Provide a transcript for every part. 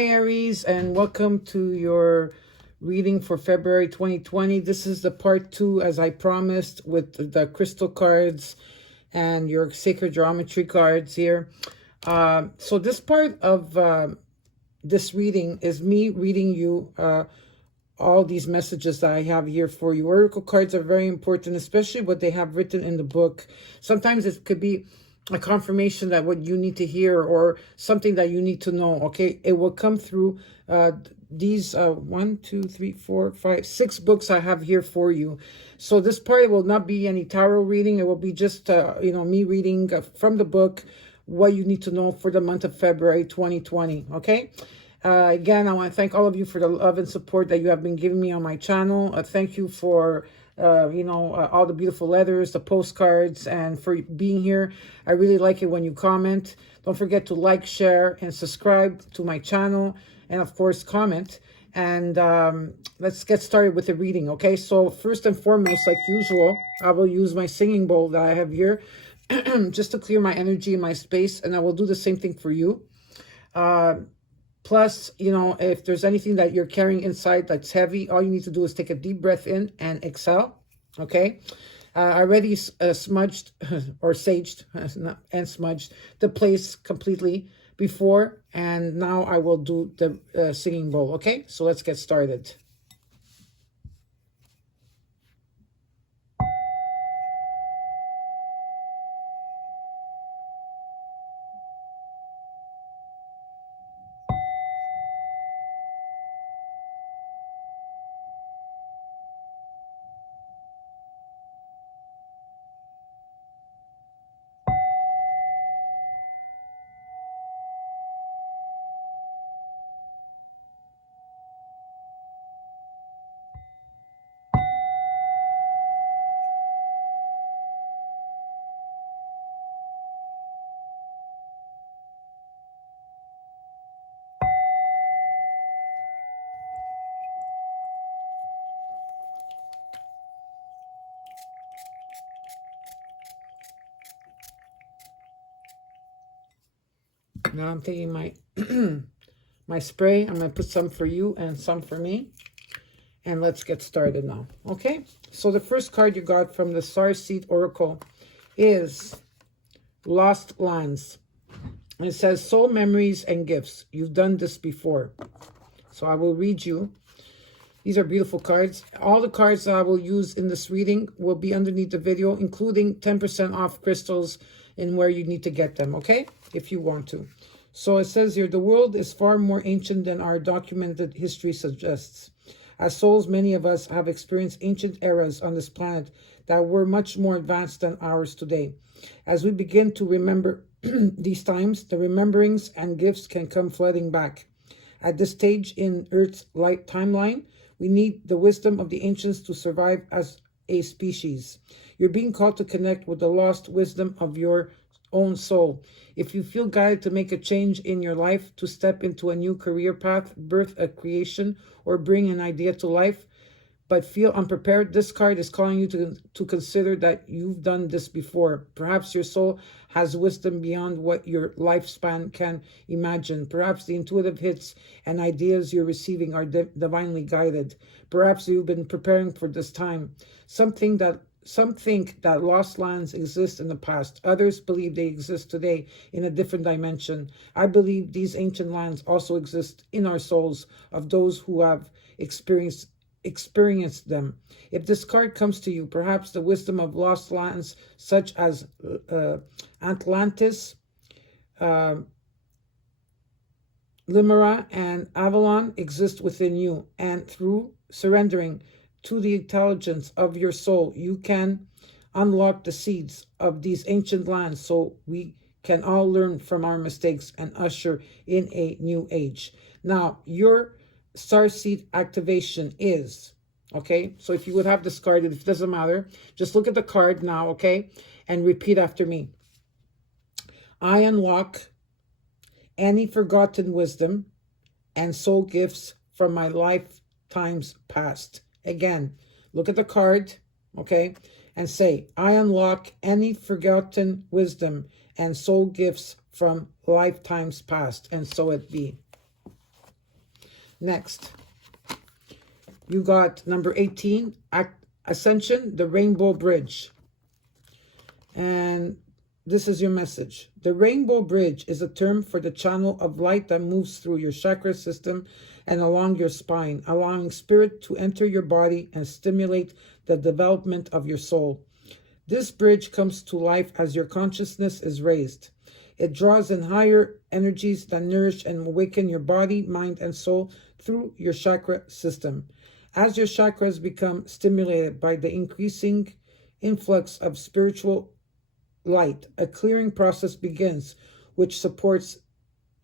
Hi Aries, and welcome to your reading for February 2020. This is the part 2, as I promised, with the crystal cards and your sacred geometry cards here. So this part of this reading is me reading you all these messages that I have here for you. Oracle cards are very important, especially what they have written in the book. Sometimes it could be a confirmation that what you need to hear or something that you need to know, okay? It will come through these 1, 2, 3, 4, 5, 6 books I have here for you. So this part will not be any tarot reading. It will be just, me reading from the book what you need to know for the month of February 2020, okay? Again, I want to thank all of you for the love and support that you have been giving me on my channel. Thank you for all the beautiful letters, the postcards, and for being here. I really like it when you comment. Don't forget to like, share, and subscribe to my channel, and of course, comment. And let's get started with the reading, okay? So first and foremost, like usual, I will use my singing bowl that I have here just to clear my energy and my space, and I will do the same thing for you. Plus, if there's anything that you're carrying inside that's heavy, all you need to do is take a deep breath in and exhale, okay? I already smudged or saged and smudged the place completely before, and now I will do the singing bowl, okay? So let's get started. Now I'm taking my my spray. I'm going to put some for you and some for me. And let's get started now. Okay? So the first card you got from the Starseed Oracle is Lost Lands. And it says, soul memories and gifts. You've done this before. So I will read you. These are beautiful cards. All the cards that I will use in this reading will be underneath the video, including 10% off crystals and where you need to get them, okay? If you want to. So it says here, the world is far more ancient than our documented history suggests. As souls, many of us have experienced ancient eras on this planet that were much more advanced than ours today. As we begin to remember these times, the rememberings and gifts can come flooding back. At this stage in Earth's light timeline, we need the wisdom of the ancients to survive as a species. You're being called to connect with the lost wisdom of your own soul. If you feel guided to make a change in your life, to step into a new career path, birth a creation, or bring an idea to life, but feel unprepared, this card is calling you to consider that you've done this before. Perhaps your soul has wisdom beyond what your lifespan can imagine. Perhaps the intuitive hits and ideas you're receiving are divinely guided. Perhaps you've been preparing for this time. Some think that lost lands exist in the past. Others believe they exist today in a different dimension. I believe these ancient lands also exist in our souls of those who have experienced them. If this card comes to you, perhaps the wisdom of lost lands such as Atlantis, Limera, and Avalon exist within you, and through surrendering to the intelligence of your soul, you can unlock the seeds of these ancient lands so we can all learn from our mistakes and usher in a new age. Now, your Starseed activation is, okay? So if you would have discarded, it doesn't matter. Just look at the card now, okay? And repeat after me. I unlock any forgotten wisdom and soul gifts from my lifetimes past. Again, look at the card, okay, and say, I unlock any forgotten wisdom and soul gifts from lifetimes past, and so it be. Next, you got number 18, Ascension, the Rainbow Bridge. And this is your message. The Rainbow Bridge is a term for the channel of light that moves through your chakra system and along your spine, allowing spirit to enter your body and stimulate the development of your soul. This bridge comes to life as your consciousness is raised. It draws in higher energies that nourish and awaken your body, mind, and soul through your chakra system. As your chakras become stimulated by the increasing influx of spiritual light, a clearing process begins, which supports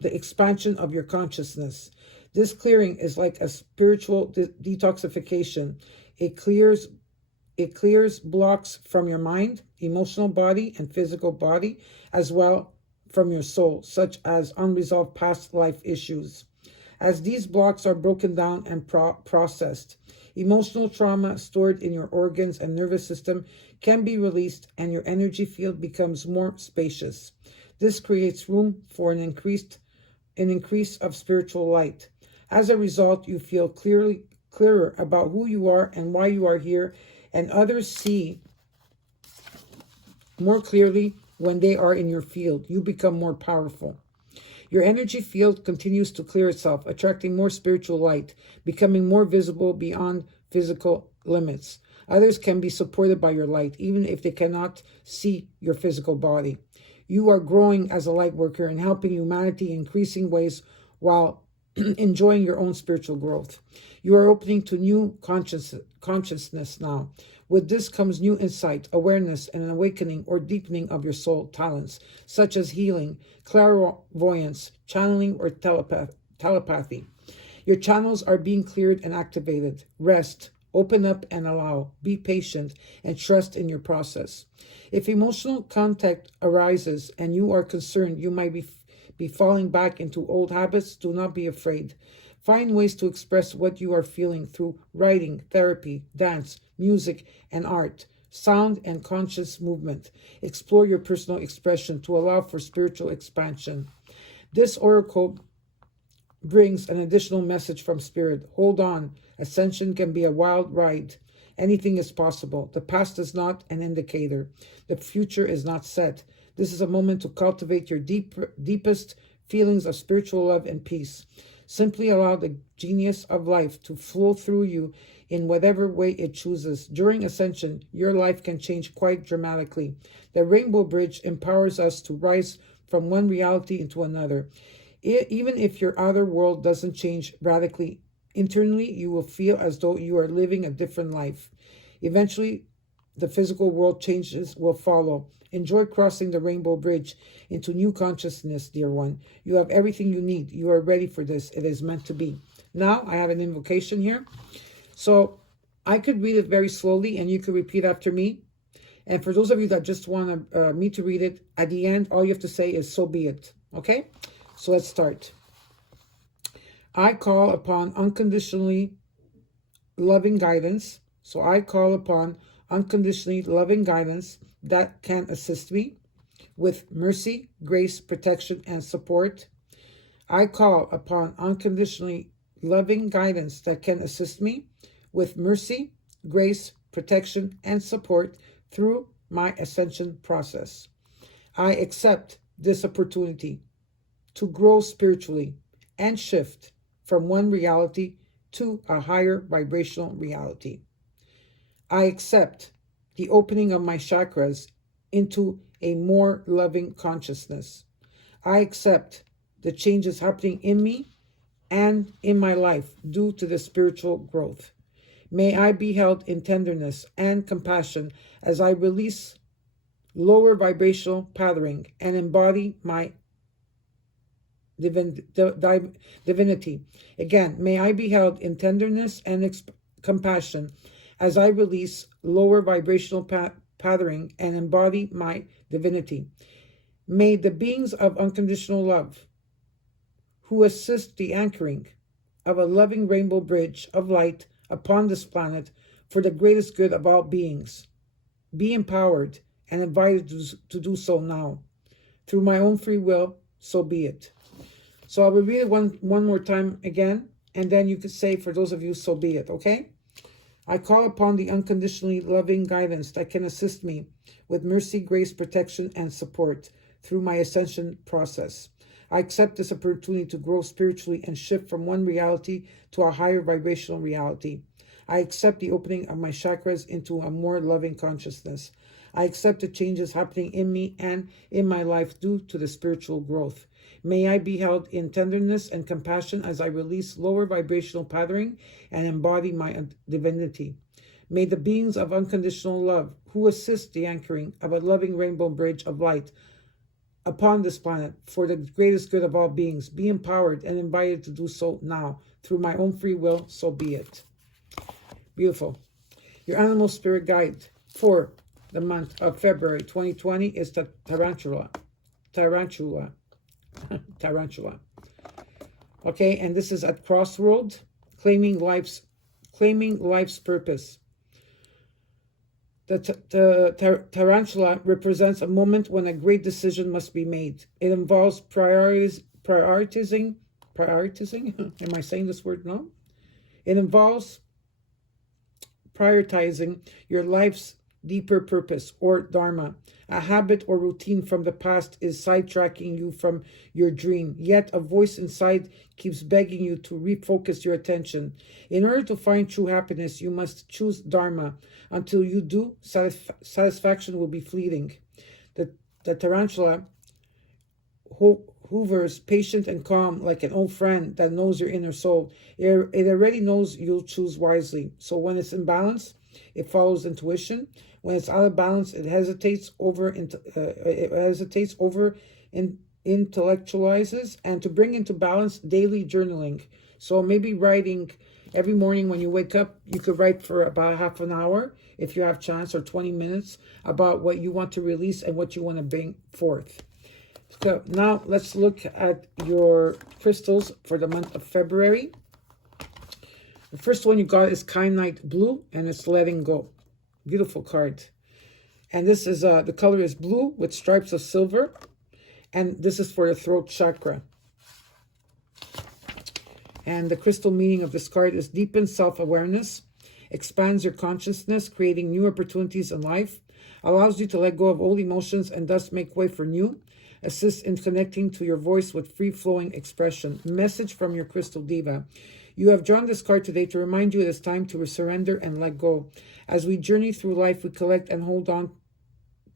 the expansion of your consciousness. This clearing is like a spiritual detoxification. It clears blocks from your mind, emotional body, and physical body, as well from your soul, such as unresolved past life issues. As these blocks are broken down and processed, emotional trauma stored in your organs and nervous system can be released, and your energy field becomes more spacious. This creates room for an increase of spiritual light. As a result, you feel clearer about who you are and why you are here, and others see more clearly when they are in your field. You become more powerful. Your energy field continues to clear itself, attracting more spiritual light, becoming more visible beyond physical limits. Others can be supported by your light, even if they cannot see your physical body. You are growing as a light worker and helping humanity in increasing ways while enjoying your own spiritual growth. You are opening to new consciousness now. With this comes new insight, awareness, and an awakening or deepening of your soul talents, such as healing, clairvoyance, channeling, or telepathy. Your channels are being cleared and activated. Rest, open up and allow. Be patient and trust in your process. If emotional contact arises and you are concerned you might be falling back into old habits, do not be afraid. Find ways to express what you are feeling through writing, therapy, dance, music, and art, sound, and conscious movement. Explore your personal expression to allow for spiritual expansion. This oracle brings an additional message from Spirit. Hold on. Ascension can be a wild ride. Anything is possible. The past is not an indicator. The future is not set. This is a moment to cultivate your deepest feelings of spiritual love and peace. Simply allow the genius of life to flow through you in whatever way it chooses. During Ascension, your life can change quite dramatically. The Rainbow Bridge empowers us to rise from one reality into another. Even if your outer world doesn't change radically, internally you will feel as though you are living a different life. Eventually, the physical world changes will follow. Enjoy crossing the Rainbow Bridge into new consciousness, dear one. You have everything you need. You are ready for this. It is meant to be. Now, I have an invocation here. So, I could read it very slowly, and you could repeat after me. And for those of you that just want me to read it, at the end, all you have to say is, so be it. Okay? So, let's start. I call upon unconditionally loving guidance. So, I call upon unconditionally loving guidance that can assist me with mercy, grace, protection, and support. I call upon unconditionally loving guidance that can assist me with mercy, grace, protection, and support through my ascension process. I accept this opportunity to grow spiritually and shift from one reality to a higher vibrational reality. I accept the opening of my chakras into a more loving consciousness. I accept the changes happening in me and in my life due to the spiritual growth. May I be held in tenderness and compassion as I release lower vibrational patterning and embody my divinity. Again, may I be held in tenderness and compassion as I release lower vibrational patterning and embody my divinity. May the beings of unconditional love who assist the anchoring of a loving rainbow bridge of light upon this planet for the greatest good of all beings be empowered and invited to do so now. Through my own free will, so be it. So I will read it one more time again, And then you could say, for those of you, so be it, okay? I call upon the unconditionally loving guidance that can assist me with mercy, grace, protection, and support through my ascension process. I accept this opportunity to grow spiritually and shift from one reality to a higher vibrational reality. I accept the opening of my chakras into a more loving consciousness. I accept the changes happening in me and in my life due to the spiritual growth. May I be held in tenderness and compassion as I release lower vibrational patterning and embody my divinity. May the beings of unconditional love who assist the anchoring of a loving rainbow bridge of light upon this planet for the greatest good of all beings be empowered and invited to do so now through my own free will, so be it. Beautiful. Your animal spirit guide for the month of February 2020 is the Tarantula. Tarantula. Tarantula. Okay, and this is at Crossroad, claiming life's purpose. The tarantula represents a moment when a great decision must be made. It involves prioritizing. Am I saying this word? No. It involves prioritizing your life's deeper purpose or dharma. A habit or routine from the past is sidetracking you from your dream, yet a voice inside keeps begging you to refocus your attention. In order to find true happiness, you must choose dharma. Until you do, satisfaction will be fleeting. The tarantula hovers patient and calm like an old friend that knows your inner soul. It already knows you'll choose wisely. So when it's in balance, it follows intuition. When it's out of balance, it hesitates over intellectualizes. And to bring into balance, daily journaling. So maybe writing every morning when you wake up, you could write for about half an hour, if you have chance, or 20 minutes, about what you want to release and what you want to bring forth. So now let's look at your crystals for the month of February. The first one you got is Kyanite Blue, and it's letting go. Beautiful card. And this is, the color is blue with stripes of silver. And this is for the throat chakra. And the crystal meaning of this card is deepen self-awareness, expands your consciousness, creating new opportunities in life, allows you to let go of old emotions and thus make way for new, assists in connecting to your voice with free-flowing expression. Message from your crystal diva. You have drawn this card today to remind you it is time to surrender and let go. As we journey through life, we collect and hold on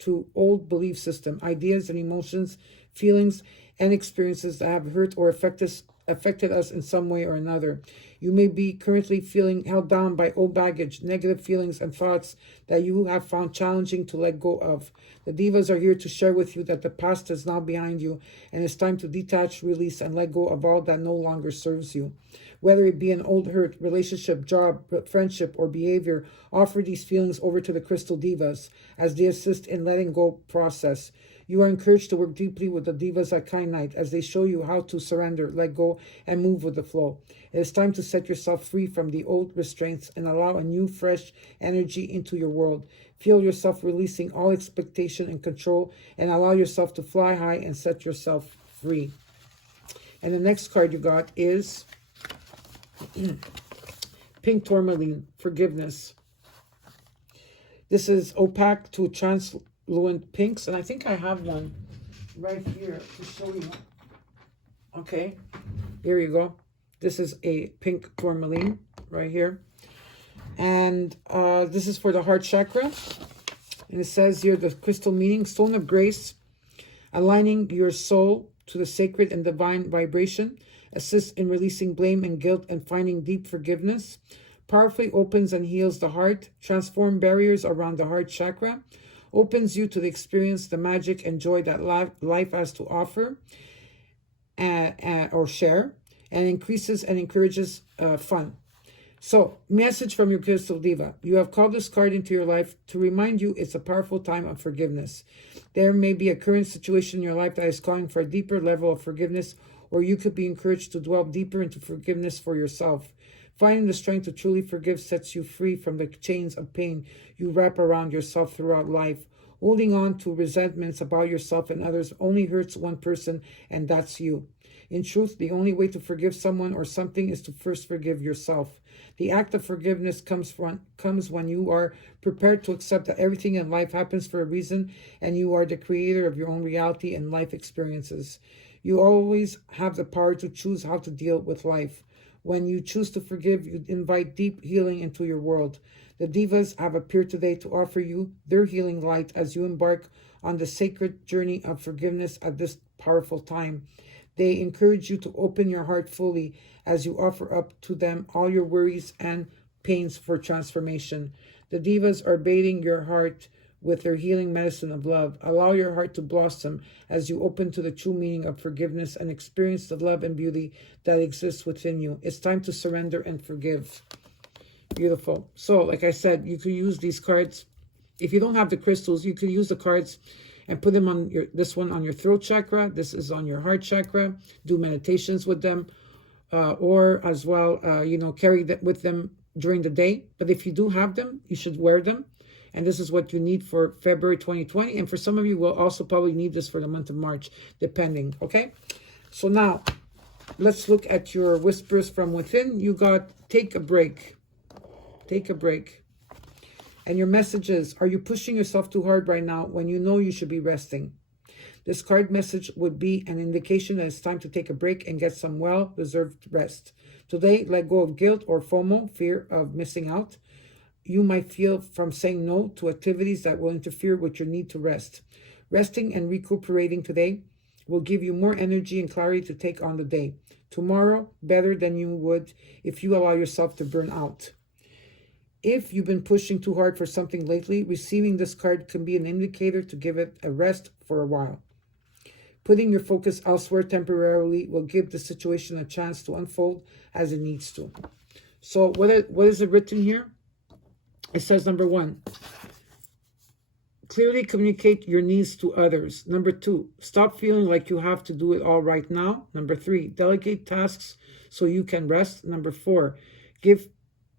to old belief system, ideas and emotions, feelings and experiences that have hurt or affected us in some way or another. You may be currently feeling held down by old baggage, negative feelings and thoughts that you have found challenging to let go of. The divas are here to share with you that the past is now behind you and it's time to detach, release, and let go of all that no longer serves you. Whether it be an old hurt, relationship, job, friendship, or behavior, offer these feelings over to the crystal divas as they assist in letting go process. You are encouraged to work deeply with the divas at Kyanite as they show you how to surrender, let go, and move with the flow. It is time to set yourself free from the old restraints and allow a new, fresh energy into your world. Feel yourself releasing all expectation and control and allow yourself to fly high and set yourself free. And the next card you got is Pink Tourmaline, Forgiveness. This is opaque to translucent pinks, and I think I have one right here to show you. Okay, here you go. This is a pink tourmaline right here. And this is for the heart chakra. And it says here, the crystal meaning, stone of grace, aligning your soul to the sacred and divine vibration, assists in releasing blame and guilt and finding deep forgiveness, powerfully opens and heals the heart, transform barriers around the heart chakra, opens you to the experience, the magic and joy that life has to offer or share, and increases and encourages fun. So, message from your crystal diva. You have called this card into your life to remind you it's a powerful time of forgiveness. There may be a current situation in your life that is calling for a deeper level of forgiveness, or you could be encouraged to delve deeper into forgiveness for yourself. Finding the strength to truly forgive sets you free from the chains of pain you wrap around yourself throughout life. Holding on to resentments about yourself and others only hurts one person, and that's you. In truth, the only way to forgive someone or something is to first forgive yourself. The act of forgiveness comes when you are prepared to accept that everything in life happens for a reason, and you are the creator of your own reality and life experiences. You always have the power to choose how to deal with life. When you choose to forgive, you invite deep healing into your world. The Divas have appeared today to offer you their healing light as you embark on the sacred journey of forgiveness at this powerful time. They encourage you to open your heart fully as you offer up to them all your worries and pains for transformation. The Divas are bathing your heart with their healing medicine of love. Allow your heart to blossom as you open to the true meaning of forgiveness and experience the love and beauty that exists within you. It's time to surrender and forgive. Beautiful. So, like I said, you could use these cards. If you don't have the crystals, you could use the cards and put them on this one on your throat chakra. This is on your heart chakra. Do meditations with them, or as well, carry that with them during the day. But if you do have them, you should wear them. And this is what you need for February 2020. And for some of you, will also probably need this for the month of March, depending. Okay. So now, let's look at your whispers from within. You got take a break. Take a break. And your message is, are you pushing yourself too hard right now when you know you should be resting? This card message would be an indication that it's time to take a break and get some well-deserved rest. Today, let go of guilt or FOMO, fear of missing out. You might feel from saying no to activities that will interfere with your need to rest. Resting and recuperating today will give you more energy and clarity to take on the day. Tomorrow, better than you would if you allow yourself to burn out. If you've been pushing too hard for something lately, receiving this card can be an indicator to give it a rest for a while. Putting your focus elsewhere temporarily will give the situation a chance to unfold as it needs to. So what is it written here? It says, number 1, clearly communicate your needs to others. Number 2, stop feeling like you have to do it all right now. Number 3, delegate tasks so you can rest. Number 4, give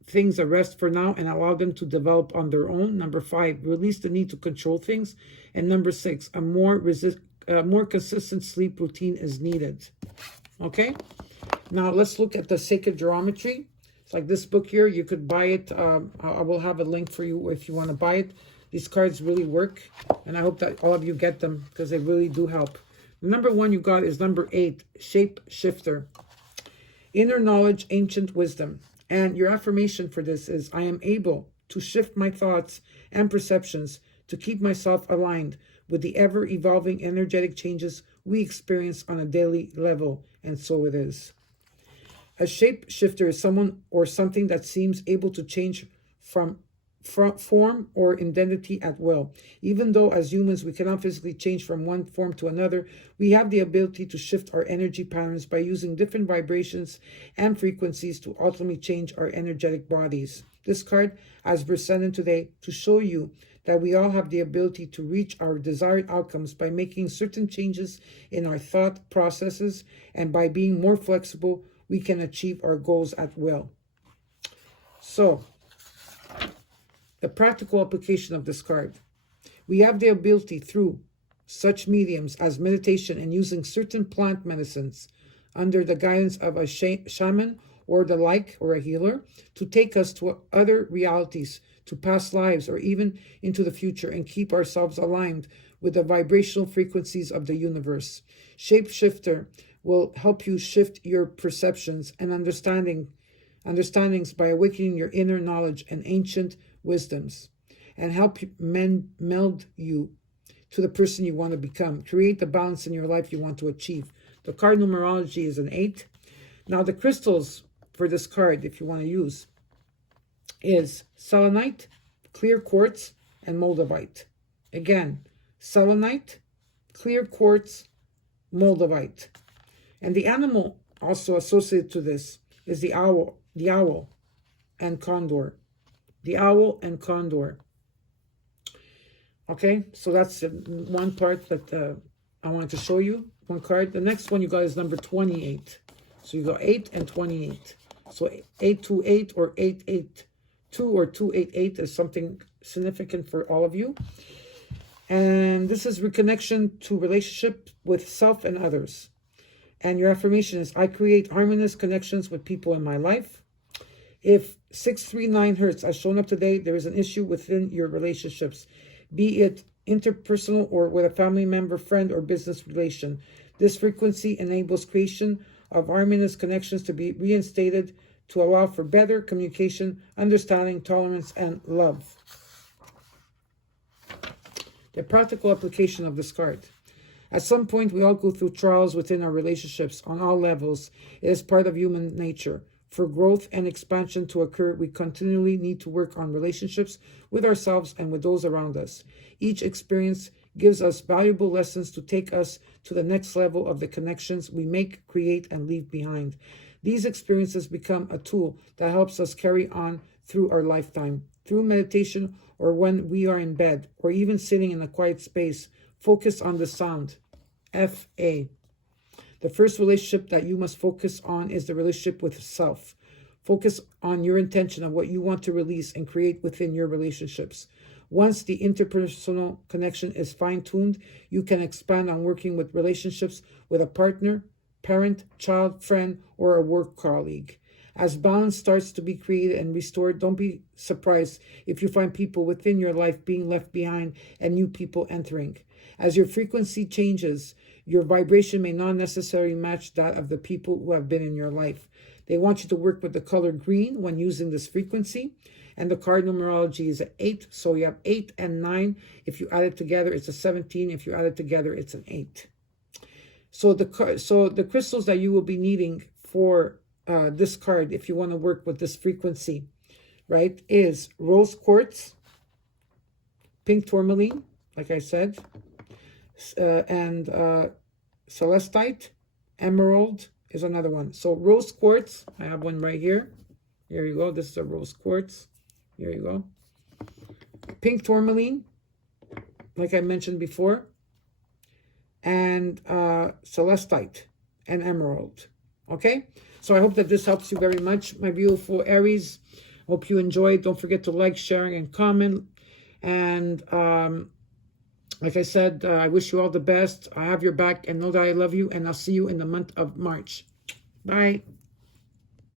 things a rest for now and allow them to develop on their own. Number 5, release the need to control things. And number 6, a more consistent sleep routine is needed. Okay, now let's look at the sacred geometry. It's like this book here. You could buy it. I will have a link for you if you want to buy it. These cards really work, and I hope that all of you get them because they really do help. Number 1 you got is number 8, shape shifter. Inner knowledge, ancient wisdom. And your affirmation for this is, I am able to shift my thoughts and perceptions to keep myself aligned with the ever-evolving energetic changes we experience on a daily level. And so it is. A shapeshifter is someone or something that seems able to change from form or identity at will. Even though as humans we cannot physically change from one form to another, we have the ability to shift our energy patterns by using different vibrations and frequencies to ultimately change our energetic bodies. This card has presented today to show you that we all have the ability to reach our desired outcomes by making certain changes in our thought processes, and by being more flexible, we can achieve our goals at will. So, the practical application of this card. We have the ability through such mediums as meditation and using certain plant medicines under the guidance of a shaman or the like, or a healer, to take us to other realities, to past lives, or even into the future, and keep ourselves aligned with the vibrational frequencies of the universe. Shapeshifter will help you shift your perceptions and understandings by awakening your inner knowledge and ancient wisdoms, and help you meld you to the person you want to become. Create the balance in your life you want to achieve. The card numerology is an 8. Now the crystals for this card, if you want to use, is selenite, clear quartz, and moldavite. Again, selenite, clear quartz, moldavite. And the animal also associated to this is the owl and condor. The owl and condor. Okay, so that's one part that I wanted to show you. One card. The next one you got is number 28. So you got 8 and 28. So 828 or 882 or 288 is something significant for all of you. And this is reconnection to relationship with self and others. And your affirmation is, I create harmonious connections with people in my life. If 639 Hertz has shown up today, there is an issue within your relationships, be it interpersonal or with a family member, friend, or business relation. This frequency enables creation of harmonious connections to be reinstated to allow for better communication, understanding, tolerance, and love. The practical application of this card. At some point, we all go through trials within our relationships on all levels. It is part of human nature. For growth and expansion to occur, we continually need to work on relationships with ourselves and with those around us. Each experience gives us valuable lessons to take us to the next level of the connections we make, create, and leave behind. These experiences become a tool that helps us carry on through our lifetime. Through meditation, or when we are in bed, or even sitting in a quiet space, focus on the sound. F.A. The first relationship that you must focus on is the relationship with self. Focus on your intention of what you want to release and create within your relationships. Once the interpersonal connection is fine-tuned, you can expand on working with relationships with a partner, parent, child, friend, or a work colleague. As balance starts to be created and restored, don't be surprised if you find people within your life being left behind and new people entering. As your frequency changes, your vibration may not necessarily match that of the people who have been in your life. They want you to work with the color green when using this frequency. And the card numerology is 8. So you have 8 and 9. If you add it together, it's a 17. If you add it together, it's an 8. So the crystals that you will be needing for this card, if you want to work with this frequency, right, is rose quartz, pink tourmaline, like I said, and celestite, emerald is another one. So rose quartz, I have one right here. Here you go. This is a rose quartz. Here you go. Pink tourmaline, like I mentioned before, and celestite and emerald. Okay? So I hope that this helps you very much, my beautiful Aries. Hope you enjoyed. Don't forget to like, sharing, and comment. And like I said, I wish you all the best. I have your back and know that I love you. And I'll see you in the month of March. Bye.